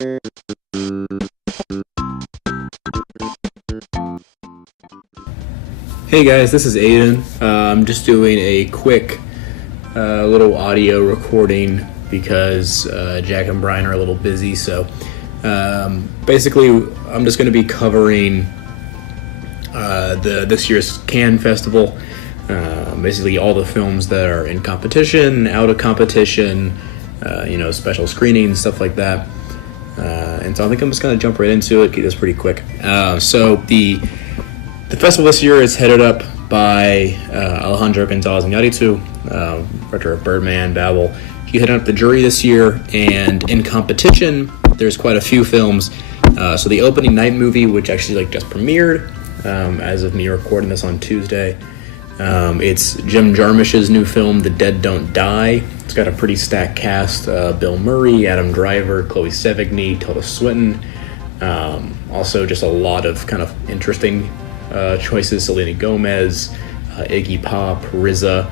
Hey guys, this is Aidan. I'm just doing a quick little audio recording because Jack and Brian are a little busy. So basically, I'm just going to be covering this year's Cannes Festival. Basically, all the films that are in competition, out of competition, special screenings, stuff like that. And so I think I'm just going to jump right into it, keep this pretty quick. So the festival this year is headed up by Alejandro González Iñárritu, director of Birdman, Babel. He's heading up the jury this year, and in competition, there's quite a few films. So the opening night movie, which actually just premiered as of me recording this on Tuesday, it's Jim Jarmusch's new film, The Dead Don't Die. It's got a pretty stacked cast: Bill Murray, Adam Driver, Chloe Sevigny, Tilda Swinton. Also, just a lot of kind of interesting choices: Selena Gomez, Iggy Pop, RZA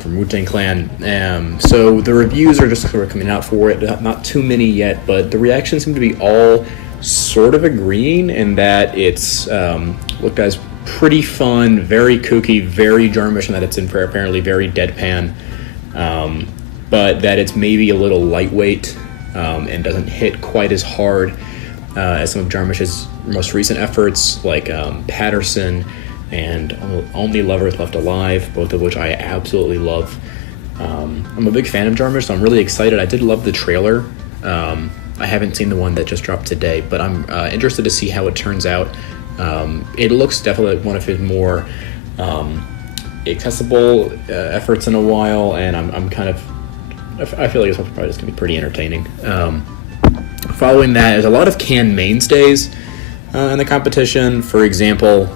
from Wu-Tang Clan. So the reviews are just sort of coming out for it. Not too many yet, but the reactions seem to be all sort of agreeing in that it's look, guys, pretty fun, very kooky, very Jarmusch, and that it's apparently very deadpan, but that it's maybe a little lightweight and doesn't hit quite as hard as some of Jarmusch's most recent efforts, like Patterson and Only Lovers Left Alive, both of which I absolutely love. I'm a big fan of Jarmusch, so I'm really excited. I did love the trailer. I haven't seen the one that just dropped today, but I'm interested to see how it turns out. It looks definitely like one of his more accessible efforts in a while, and I feel like it's probably just going to be pretty entertaining. Following that, there's a lot of Cannes mainstays in the competition. For example,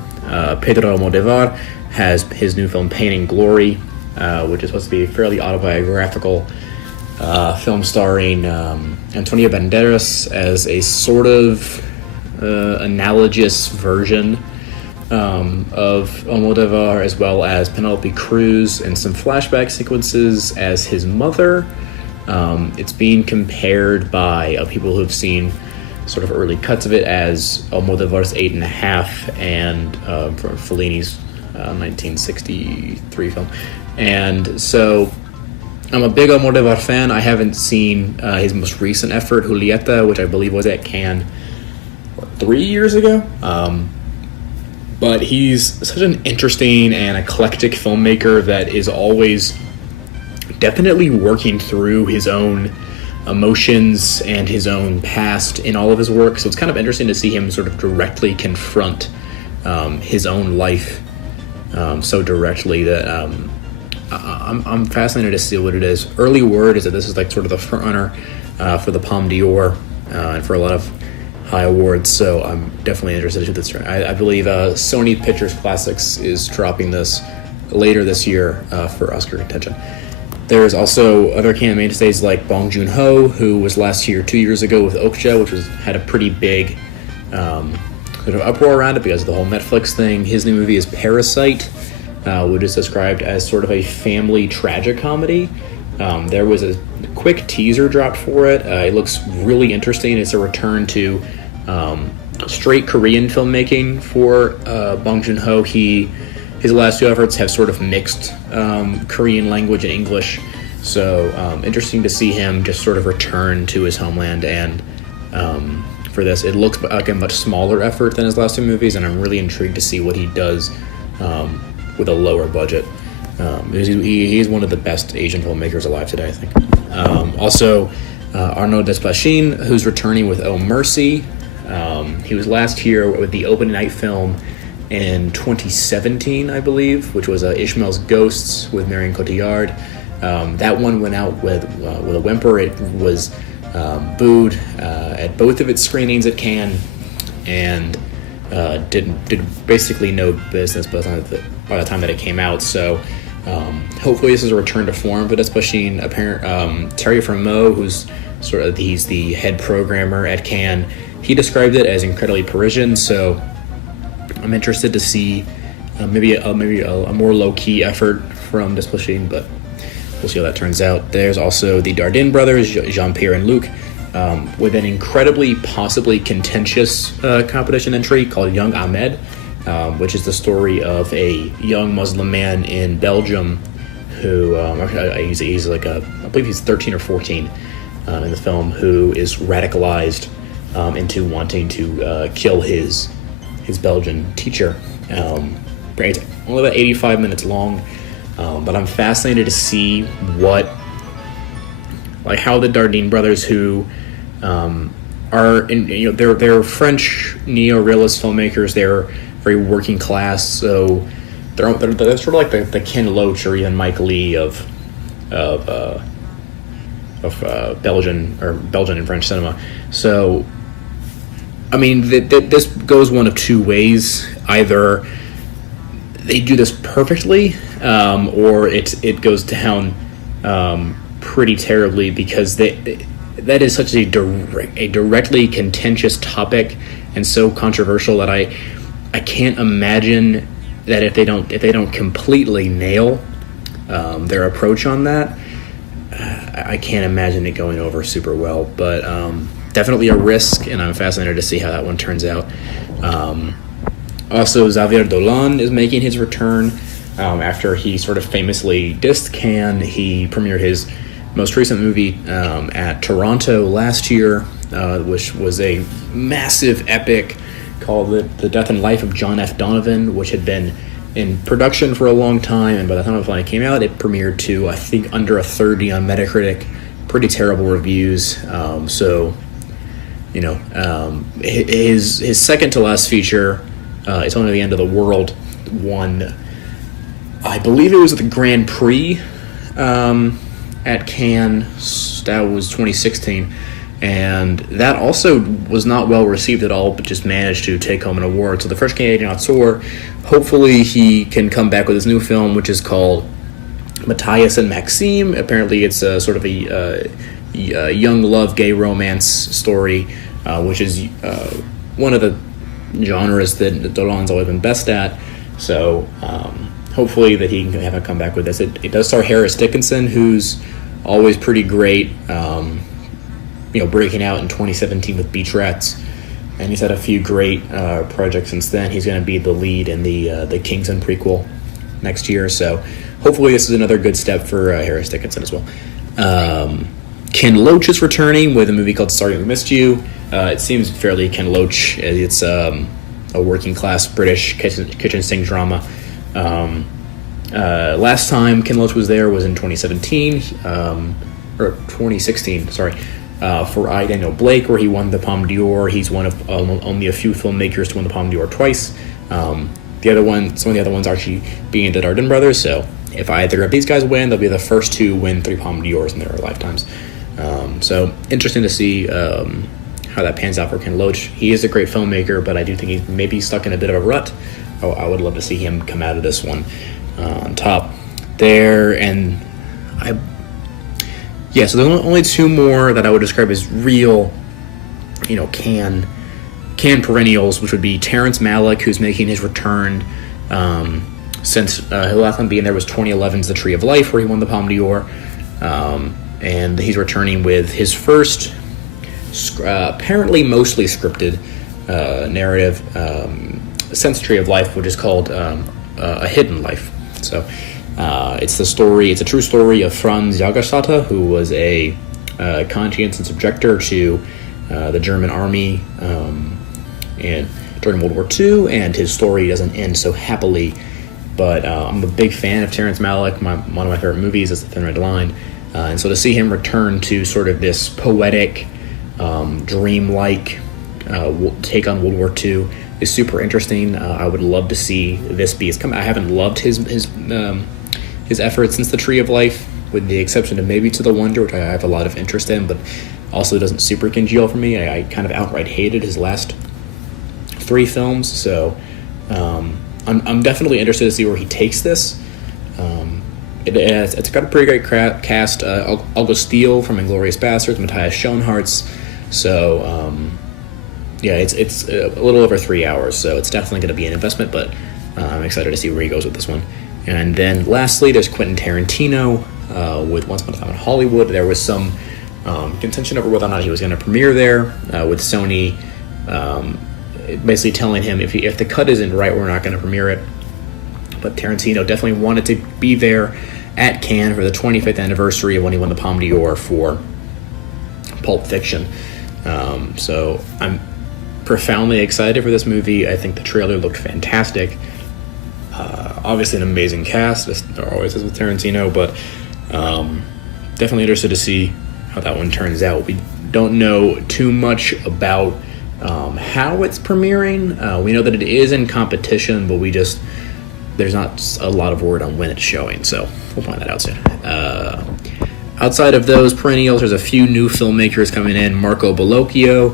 Pedro Almodovar has his new film Pain and Glory, which is supposed to be a fairly autobiographical film starring Antonio Banderas as a sort of analogous version of Almodovar, as well as Penelope Cruz and some flashback sequences as his mother. It's being compared by people who've seen sort of early cuts of it as Almodovar's 8.5 and from Fellini's 1963 film. And so I'm a big Almodovar fan. I haven't seen his most recent effort, Julieta, which I believe was at Cannes 3 years ago. But he's such an interesting and eclectic filmmaker that is always definitely working through his own emotions and his own past in all of his work. So it's kind of interesting to see him sort of directly confront his own life so directly that I'm fascinated to see what it is. Early word is that this is like sort of the front runner for the Palme d'Or and for a lot of high awards. So I'm definitely interested in this. I believe Sony Pictures Classics is dropping this later this year for Oscar contention. There's also other Cannes mainstays like Bong Joon-ho, who was last year, 2 years ago, with Okja, which had a pretty big sort of uproar around it because of the whole Netflix thing. His new movie is Parasite, which is described as sort of a family tragicomedy. There was a quick teaser dropped for it. It looks really interesting. It's a return to straight Korean filmmaking for Bong Joon-ho. His last two efforts have sort of mixed Korean language and English, so interesting to see him just sort of return to his homeland. And for this, it looks like a much smaller effort than his last two movies, and I'm really intrigued to see what he does with a lower budget. He's one of the best Asian filmmakers alive today, I think. Also, Arnaud Desplechin, who's returning with Oh Mercy. He was last here with the opening night film in 2017, I believe, which was Ishmael's Ghosts with Marion Cotillard. That one went out with a whimper. It was booed at both of its screenings at Cannes, and did basically no business by the time that it came out. So hopefully this is a return to form for Desplechin. Thierry Frémaux, who's he's the head programmer at Cannes, he described it as incredibly Parisian. So I'm interested to see maybe a more low-key effort from Desplechin, but we'll see how that turns out. There's also the Dardenne brothers, Jean-Pierre and Luc, with an incredibly, possibly contentious competition entry called Young Ahmed, which is the story of a young Muslim man in Belgium who, he's like I believe he's 13 or 14 in the film, who is radicalized into wanting to kill his Belgian teacher. It's only about 85 minutes long, but I'm fascinated to see how the Dardenne brothers, who are they're French neo-realist filmmakers. They're very working class, so they're sort of like the Ken Loach or even Mike Leigh of Belgian and French cinema. So, I mean, this goes one of two ways. Either they do this perfectly, or it goes down pretty terribly, because that is such a directly contentious topic and so controversial that I can't imagine that if they don't completely nail their approach on that, I can't imagine it going over super well. But definitely a risk, and I'm fascinated to see how that one turns out. Also, Xavier Dolan is making his return after he sort of famously dissed Cannes. He premiered his most recent movie at Toronto last year, which was a massive epic called The Death and Life of John F. Donovan, which had been in production for a long time, and by the time it finally came out, it premiered to, I think, under a 30 on Metacritic. Pretty terrible reviews. His second to last feature, It's Only the End of the World, won, I believe it was the Grand Prix at Cannes. That was 2016, and that also was not well received at all, but just managed to take home an award. So the French Canadian auteur, hopefully he can come back with his new film, which is called Matthias and Maxime. Apparently it's a sort of a young love gay romance story, which is one of the genres that Dolan's always been best at. So hopefully that he can have a comeback with this. It does star Harris Dickinson, who's always pretty great, breaking out in 2017 with Beach Rats, and he's had a few great projects since then. He's going to be the lead in the Kingsman prequel next year, so hopefully this is another good step for Harris Dickinson as well. Ken Loach is returning with a movie called Sorry We Missed You. It seems fairly Ken Loach. It's a working class British kitchen sink drama. Last time Ken Loach was there was in 2017, or 2016, sorry, for I, Daniel Blake, where he won the Palme d'Or. He's one of only a few filmmakers to win the Palme d'Or twice. Some of the other ones actually being the Dardenne brothers, so if either of these guys win, they'll be the first to win 3 Palme d'Ors in their lifetimes. So interesting to see how that pans out for Ken Loach. He is a great filmmaker, but I do think he's maybe stuck in a bit of a rut. I would love to see him come out of this one on top there. And so there's only 2 more that I would describe as real, Cannes perennials, which would be Terrence Malick, who's making his return since his last time being there was 2011's The Tree of Life, where he won the Palme d'Or, and he's returning with his first apparently mostly scripted narrative since Tree of Life, which is called A Hidden Life. So it's a true story of Franz Jagerstatter, who was a conscientious objector to the German army and during World War II, and his story doesn't end so happily. But I'm a big fan of Terrence Malick. One of my favorite movies is The Thin Red Line, and so to see him return to sort of this poetic, dreamlike take on World War II is super interesting. I would love to see this be his comeback. I haven't loved his efforts since The Tree of Life, with the exception of maybe To the Wonder, which I have a lot of interest in, but also doesn't super congeal for me. I kind of outright hated his last 3 films, so I'm definitely interested to see where he takes this. It's got a pretty great cast. August Steele from Inglourious Basterds, Matthias Schoenaerts. So it's a little over 3 hours, so it's definitely going to be an investment, but I'm excited to see where he goes with this one. And then lastly, there's Quentin Tarantino with Once Upon a Time in Hollywood. There was some contention over whether or not he was going to premiere there, with Sony basically telling him if the cut isn't right, we're not going to premiere it. But Tarantino definitely wanted to be there at Cannes for the 25th anniversary of when he won the Palme d'Or for Pulp Fiction. So I'm profoundly excited for this movie. I think the trailer looked fantastic. Obviously an amazing cast, as there always is with Tarantino, but definitely interested to see how that one turns out. We don't know too much about how it's premiering. We know that it is in competition, but there's not a lot of word on when it's showing, so we'll find that out soon. Outside of those perennials, there's a few new filmmakers coming in. Marco Bellocchio,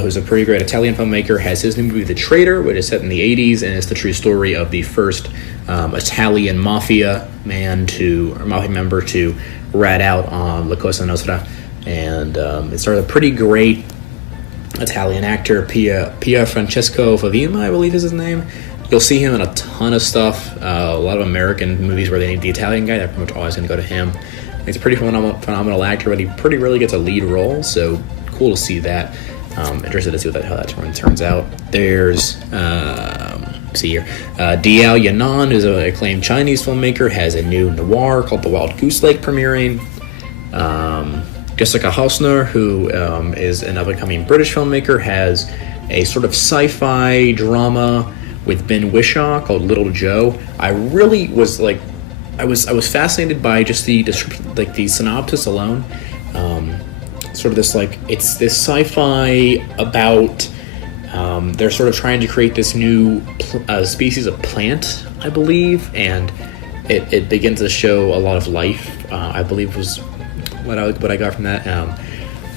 who's a pretty great Italian filmmaker, has his new movie The Traitor, which is set in the 80s, and it's the true story of the first Italian mafia member to rat out on La Cosa Nostra. And it stars a pretty great Italian actor, Pia Francesco Favima, I believe is his name. You'll see him in a ton of stuff. A lot of American movies where they need the Italian guy, they're pretty much always going to go to him. He's a pretty phenomenal actor, but he pretty rarely gets a lead role, so cool to see that. Interested to see how that turns out. There's, Diao Yanan, who's an acclaimed Chinese filmmaker, has a new noir called The Wild Goose Lake premiering. Jessica Hausner, who is an up-and-coming British filmmaker, has a sort of sci-fi drama with Ben Whishaw called Little Joe. I really was I was fascinated by just the synopsis alone. Sort of this it's this sci-fi about they're sort of trying to create this new species of plant, I believe, and it begins to show a lot of life. I believe was what I got from that.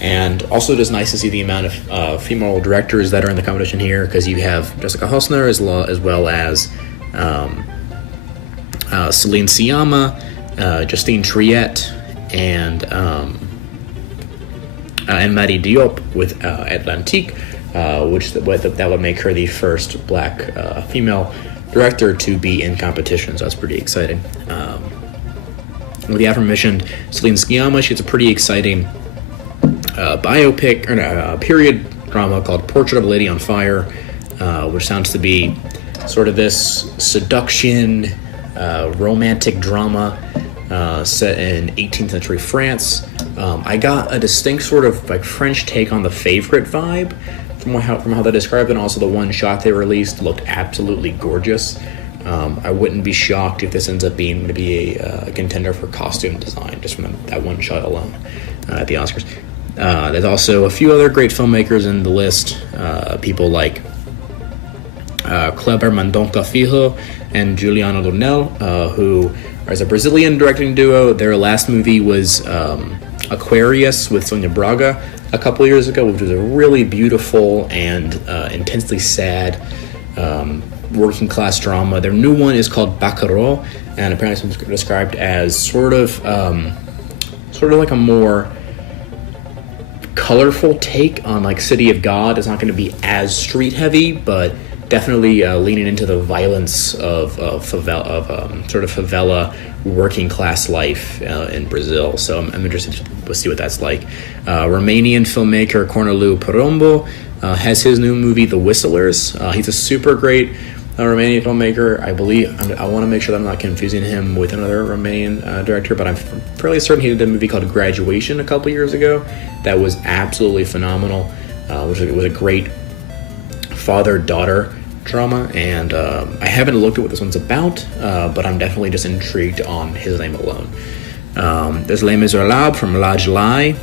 And also just nice to see the amount of female directors that are in the competition here, because you have Jessica Hausner as well as Celine Sciamma, Justine Triet, and Marie Diop with Atlantique, which that would make her the first black female director to be in competition, so that's pretty exciting. With the aforementioned Celine Sciamma, she has a pretty exciting biopic, or period drama called Portrait of a Lady on Fire, which sounds to be sort of this seduction, romantic drama set in 18th century France. I got a distinct sort of French take on The Favorite vibe from how they described it, and also the one shot they released looked absolutely gorgeous. I wouldn't be shocked if this ends up being maybe a contender for costume design just from that one shot alone at the Oscars. There's also a few other great filmmakers in the list, people like Kleber Mendonça Filho and Juliano Lunel, who is a Brazilian directing duo. Their last movie was Aquarius with Sonia Braga a couple years ago, which was a really beautiful and intensely sad working class drama. Their new one is called Baccarat, and apparently it's described as sort of like a more colorful take on City of God. It's not going to be as street heavy, but definitely leaning into the violence of favela working class life in Brazil. So I'm interested to see what that's like. Romanian filmmaker Corneliu Porumbo has his new movie The Whistlers. He's a super great Romanian filmmaker. I believe I want to make sure that I'm not confusing him with another Romanian director, but I'm fairly certain he did a movie called Graduation a couple years ago that was absolutely phenomenal. It was a great father-daughter drama, and I haven't looked at what this one's about, but I'm definitely just intrigued on his name alone. There's Les Miserables from La July,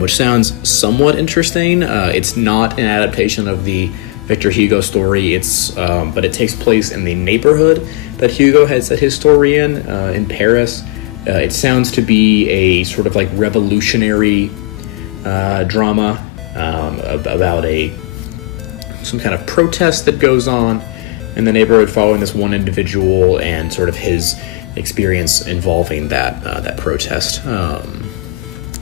which sounds somewhat interesting. It's not an adaptation of the Victor Hugo story, but it takes place in the neighborhood that Hugo had set his story in Paris. It sounds to be a sort of revolutionary drama about some kind of protest that goes on in the neighborhood following this one individual and sort of his experience involving that protest. Let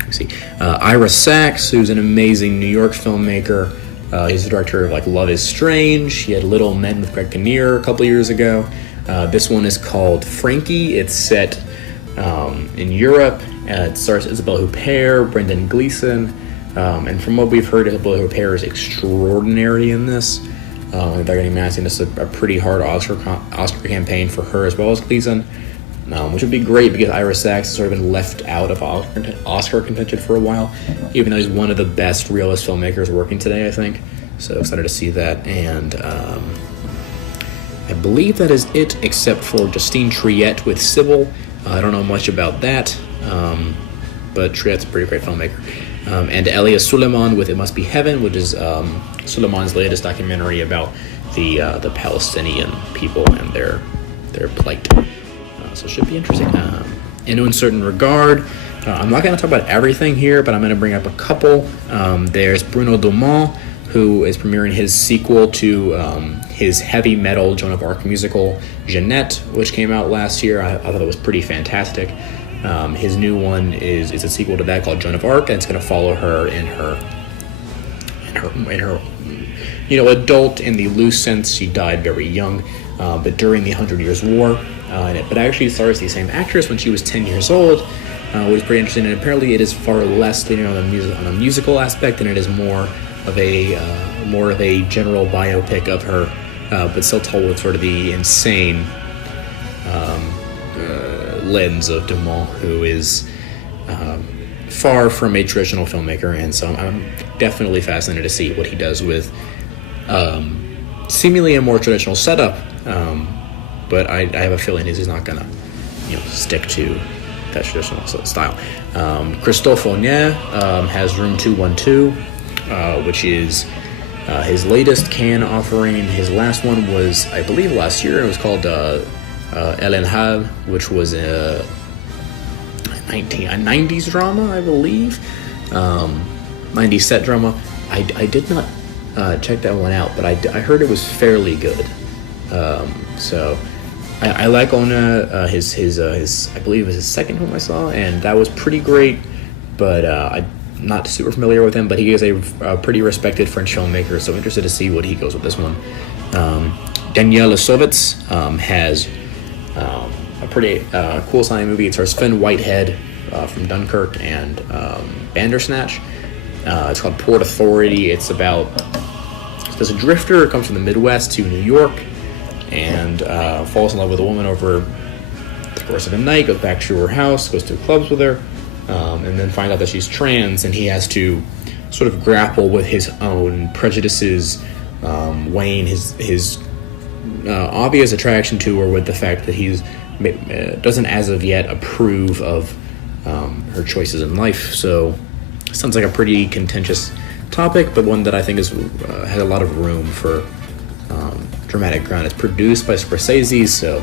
me see. Ira Sachs, who's an amazing New York filmmaker. He's the director of Love is Strange. He had Little Men with Greg Kinnear a couple years ago. This one is called Frankie. It's set in Europe, It stars Isabelle Huppert, Brendan Gleeson, and from what we've heard, Isabelle Huppert is extraordinary in this. They're going to be matching this a pretty hard Oscar campaign for her as well as Gleeson, which would be great because Ira Sachs has sort of been left out of Oscar contention for a while, even though he's one of the best realist filmmakers working today, I think. So excited to see that, and I believe that is it, except for Justine Triet with Sybil. I don't know much about that, but Triet's a pretty great filmmaker. And Elia Suleiman with It Must Be Heaven, which is Suleiman's latest documentary about the Palestinian people and their plight. So it should be interesting. In a certain regard, I'm not going to talk about everything here, but I'm going to bring up a couple. There's Bruno Dumont, who is premiering his sequel to his heavy metal Joan of Arc musical, Jeanette, which came out last year. I thought it was pretty fantastic. His new one is a sequel to that called Joan of Arc, and it's going to follow her in her adult in the loose sense. She died very young, but during the 100 Years' War. But actually stars the same actress when she was 10 years old, which is pretty interesting. And apparently, it is far less linear on a musical aspect, and it is more of a general biopic of her, but still told with sort of the insane lens of Dumont, who is far from a traditional filmmaker, and so I'm definitely fascinated to see what he does with seemingly a more traditional setup. But I have a feeling he's not gonna, stick to that traditional style. Christophe Onnier has Room 212, which is his latest Cannes offering. His last one was, I believe, last year. It was called Ellen Hall, which was a 90s drama, I believe. 90s set drama. I did not check that one out, but I heard it was fairly good. So I like Ona, his I believe it was his second film I saw, and that was pretty great, but I'm not super familiar with him, but he is a pretty respected French filmmaker, so interested to see what he goes with this one. Danielle Sovitz has a pretty cool sounding movie. It stars Finn Whitehead from Dunkirk and Bandersnatch. It's called Port Authority. It's about there's a drifter who comes from the Midwest to New York and falls in love with a woman over the course of the night, goes back to her house, goes to clubs with her, and then finds out that she's trans, and he has to sort of grapple with his own prejudices, weighing his obvious attraction to her with the fact that he doesn't as of yet approve of her choices in life. So sounds like a pretty contentious topic, but one that I think has a lot of room for dramatic ground. It's produced by Scorsese, so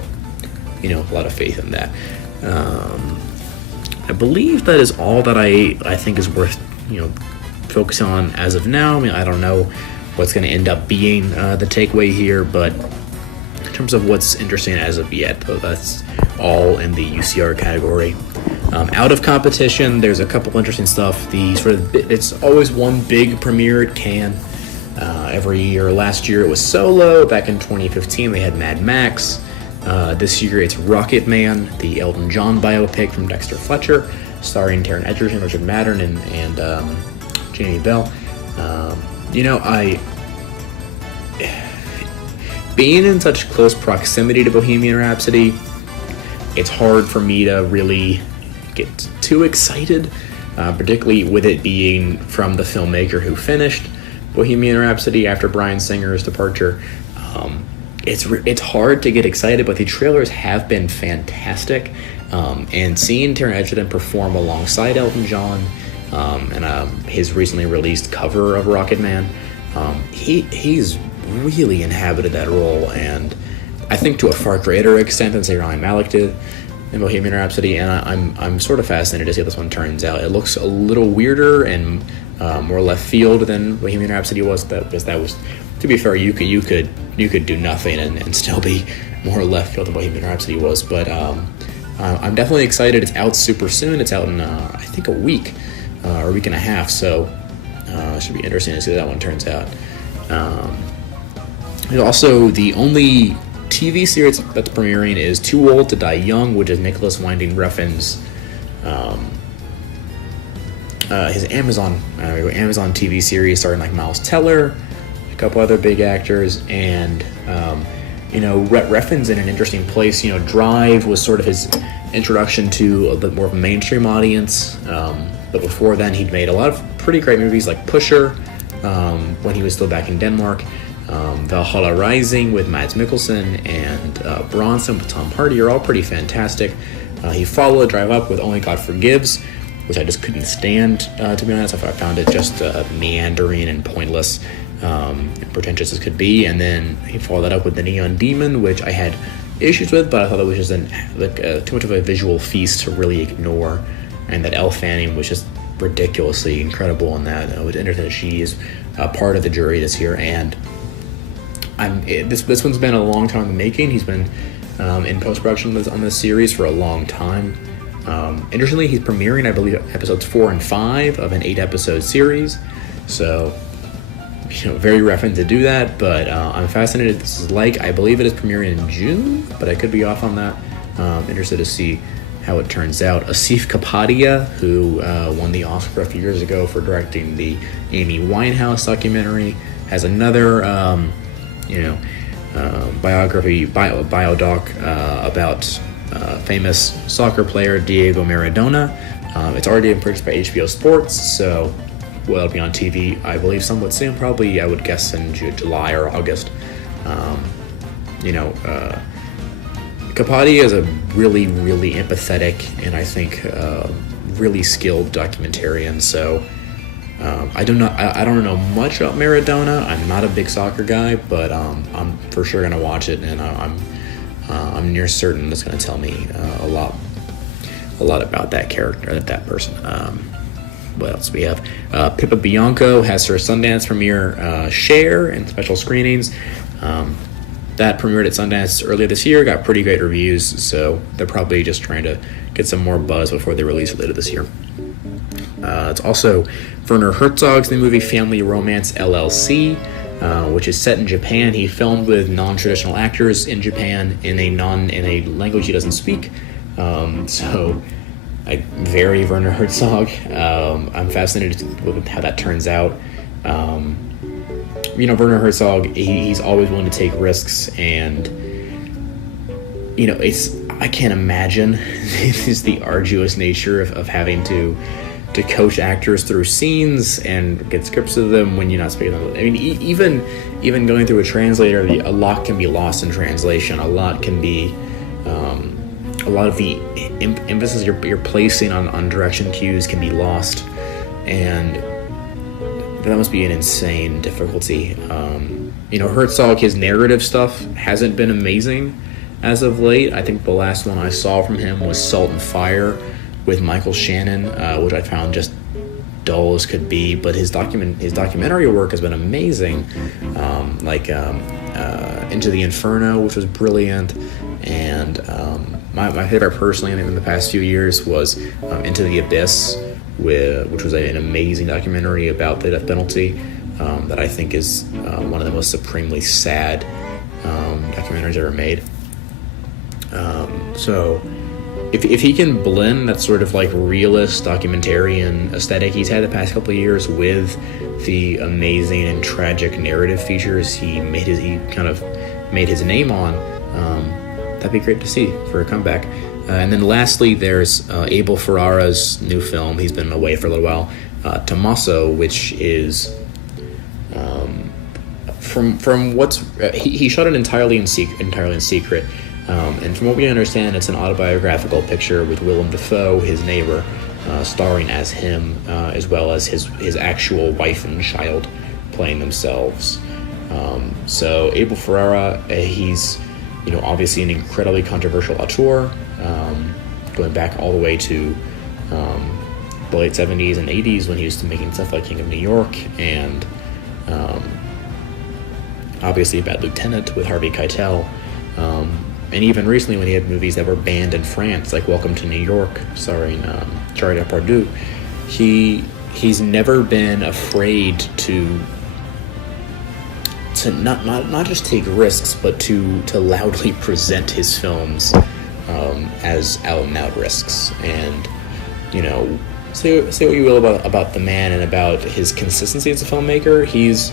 a lot of faith in that. I believe that is all that I think is worth focusing on as of now. I mean, I don't know what's going to end up being the takeaway here, but in terms of what's interesting as of yet, that's all in the UCR category. Out of competition, there's a couple interesting stuff. It's always one big premiere at Cannes every year. Last year it was Solo. Back in 2015 they had Mad Max. This year it's Rocket Man, the Elton John biopic from Dexter Fletcher, starring Taron Egerton, Richard Madden, and Jamie Bell. Being in such close proximity to Bohemian Rhapsody, it's hard for me to really get too excited, particularly with it being from the filmmaker who finished Bohemian Rhapsody after Bryan Singer's departure. It's hard to get excited, but the trailers have been fantastic, and seeing Taron Egerton perform alongside Elton John and his recently released cover of Rocket Man, he's really inhabited that role, and I think to a far greater extent than say Rami Malek did in Bohemian Rhapsody, and I'm sort of fascinated to see how this one turns out. It looks a little weirder and more left field than Bohemian Rhapsody was. That was, to be fair, you could do nothing and still be more left field than Bohemian Rhapsody was. But I'm definitely excited. It's out super soon. It's out in I think a week or a week and a half. So it should be interesting to see how that one turns out. And also, the only TV series that's premiering is Too Old to Die Young, which is Nicholas Winding Refn's his Amazon TV series starring like Miles Teller, a couple other big actors, and Rhett Refn's in an interesting place. Drive was sort of his introduction to a bit more of a mainstream audience, but before then he'd made a lot of pretty great movies like Pusher, when he was still back in Denmark, Valhalla Rising with Mads Mikkelsen, and Bronson with Tom Hardy are all pretty fantastic. He followed Drive Up with Only God Forgives, which I just couldn't stand, to be honest. I found it just meandering and pointless, and pretentious as could be. And then he followed that up with The Neon Demon, which I had issues with, but I thought it was just too much of a visual feast to really ignore. And that Elle Fanning was just ridiculously incredible in that. With Anderson, she is part of the jury this year, and this one's been a long time in the making. He's been in post-production on this series for a long time. Interestingly, he's premiering, I believe, episodes 4 and 5 of an 8-episode series. So, very referent to do that, but I'm fascinated. This is I believe it is premiering in June, but I could be off on that. Interested to see how it turns out. Asif Kapadia, who won the Oscar a few years ago for directing the Amy Winehouse documentary, has another, biodoc about famous soccer player Diego Maradona. It's already been produced by HBO Sports, so it'll be on TV, I believe, somewhat soon. Probably, I would guess, in July or August. Kapadia is a really, really empathetic and I think really skilled documentarian. So I don't know much about Maradona. I'm not a big soccer guy, but I'm for sure gonna watch it, and I'm near certain it's gonna tell me a lot about that character, that person. What else we have? Pippa Bianco has her Sundance premiere share and special screenings. That premiered at Sundance earlier this year, got pretty great reviews, so they're probably just trying to get some more buzz before they release it later this year. It's also Werner Herzog's new movie Family Romance LLC, which is set in Japan. He filmed with non-traditional actors in Japan in a language he doesn't speak. Very Werner Herzog. I'm fascinated with how that turns out. Werner Herzog, he's always willing to take risks, and I can't imagine this is the arduous nature of having to coach actors through scenes and get scripts of them when you're not speaking them. I mean, even going through a translator, a lot can be lost in translation. A lot can be a lot of the emphasis you're placing on direction cues can be lost, and that must be an insane difficulty. Herzog, his narrative stuff hasn't been amazing as of late. I think the last one I saw from him was Salt and Fire with Michael Shannon, which I found just dull as could be, but his documentary work has been amazing. Into the Inferno, which was brilliant, and my favorite personally in the past few years was Into the Abyss, which was an amazing documentary about the death penalty, that I think is one of the most supremely sad documentaries ever made. So if he can blend that sort of realist documentarian aesthetic he's had the past couple of years with the amazing and tragic narrative features he kind of made his name on, that'd be great to see for a comeback. And then lastly, there's Abel Ferrara's new film. He's been away for a little while, Tommaso, which is from what's he shot it entirely in secret. And from what we understand, it's an autobiographical picture with Willem Dafoe, his neighbor, starring as him, as well as his actual wife and child playing themselves. So Abel Ferrara, he's obviously an incredibly controversial auteur, going back all the way to the late 70s and 80s when he was making stuff like King of New York, and obviously Bad Lieutenant with Harvey Keitel. And even recently when he had movies that were banned in France, like Welcome to New York, starring Gerard Depardieu, he's never been afraid to not just take risks, but to loudly present his films as out and out risks. And say what you will about the man and about his consistency as a filmmaker. He's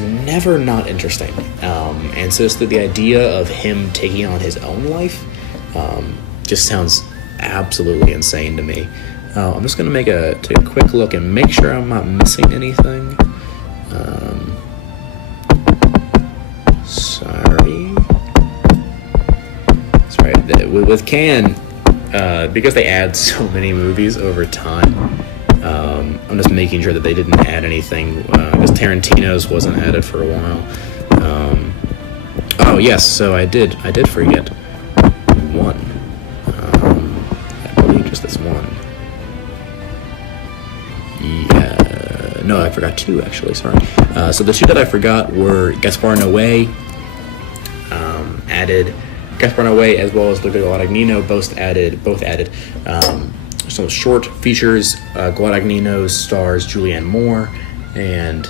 never not interesting, and so the idea of him taking on his own life just sounds absolutely insane to me. I'm just gonna take a quick look and make sure I'm not missing anything. Sorry. With Cannes, because they add so many movies over time, I'm just making sure that they didn't add anything, because Tarantino's wasn't added for a while. Oh yes, so I did forget one. I believe just this one. Yeah, no, I forgot two actually. Sorry. So the two that I forgot were Gaspar Noé. Added Gaspar Noé as well as Luca Guadagnino both added some short features. Guadagnino stars Julianne Moore, and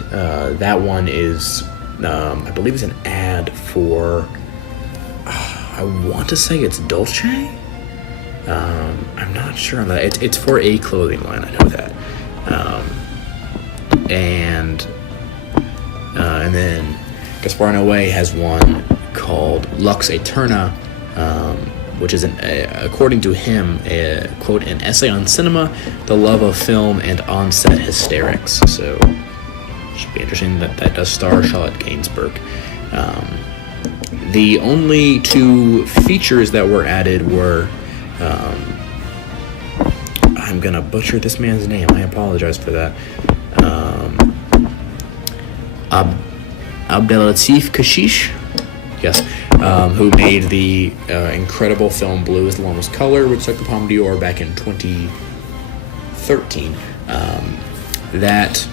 that one is I believe it's an ad for I want to say it's Dolce. I'm not sure on that. It's for a clothing line, I know that. And then Gaspar Noé has one called Lux Aeterna, which is, according to him, quote, an essay on cinema, the love of film, and on-set hysterics. So, should be interesting. That does star Charlotte Gainsbourg. The only two features that were added were, I'm gonna butcher this man's name. I apologize for that. Abdelatif Kashish, yes, who made the incredible film Blue is the Warmest Color, which took the Palme d'Or back in 2013. That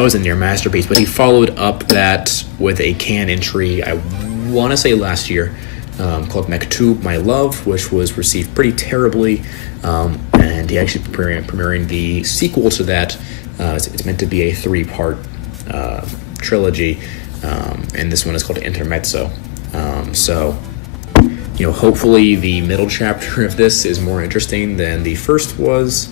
was a near masterpiece, but he followed up that with a Cannes entry, I want to say last year, called Mektoub, My Love, which was received pretty terribly, and he actually premiering the sequel to that. It's meant to be a 3-part trilogy, and this one is called Intermezzo. So, hopefully the middle chapter of this is more interesting than the first was,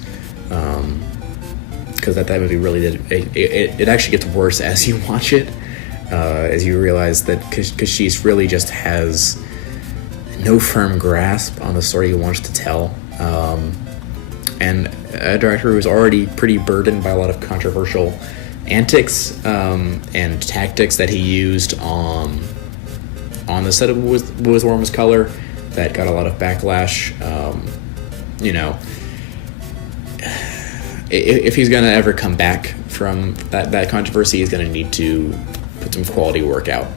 because that movie really did. It actually gets worse as you watch it, as you realize that Kashish really just has no firm grasp on the story he wants to tell, and a director who's already pretty burdened by a lot of controversial antics and tactics that he used on the set of Blue is the Warmest Color that got a lot of backlash. If he's going to ever come back from that controversy, he's going to need to put some quality work out.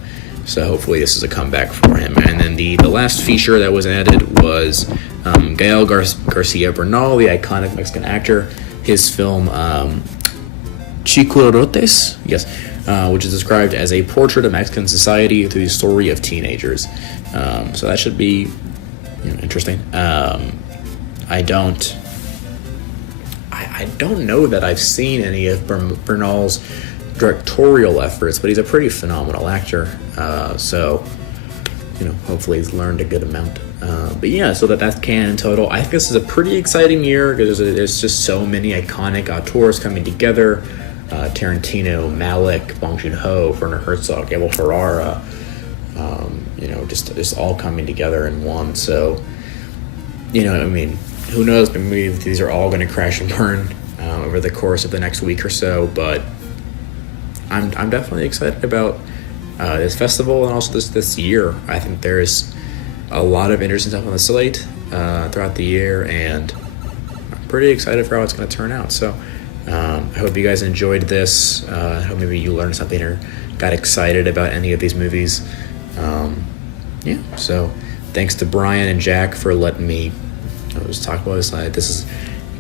So hopefully this is a comeback for him. And then the last feature that was added was Gael Garcia Bernal, the iconic Mexican actor. His film Chicurotes, yes, which is described as a portrait of Mexican society through the story of teenagers. So that should be interesting. I don't know that I've seen any of Bernal's directorial efforts, but he's a pretty phenomenal actor. So hopefully he's learned a good amount. But yeah, so that's Cannes in total. I think this is a pretty exciting year because there's just so many iconic auteurs coming together. Tarantino, Malick, Bong Joon-ho, Werner Herzog, Abel Ferrara, just all coming together in one. So, who knows? Maybe these are all going to crash and burn over the course of the next week or so. But I'm definitely excited about this festival and also this year. I think there's a lot of interesting stuff on the slate throughout the year, and I'm pretty excited for how it's going to turn out. So I hope you guys enjoyed this. I hope maybe you learned something or got excited about any of these movies. So thanks to Brian and Jack for letting me just talk about this. This is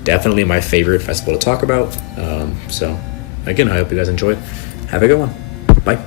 definitely my favorite festival to talk about. So again, I hope you guys enjoyed. Have a good one. Bye.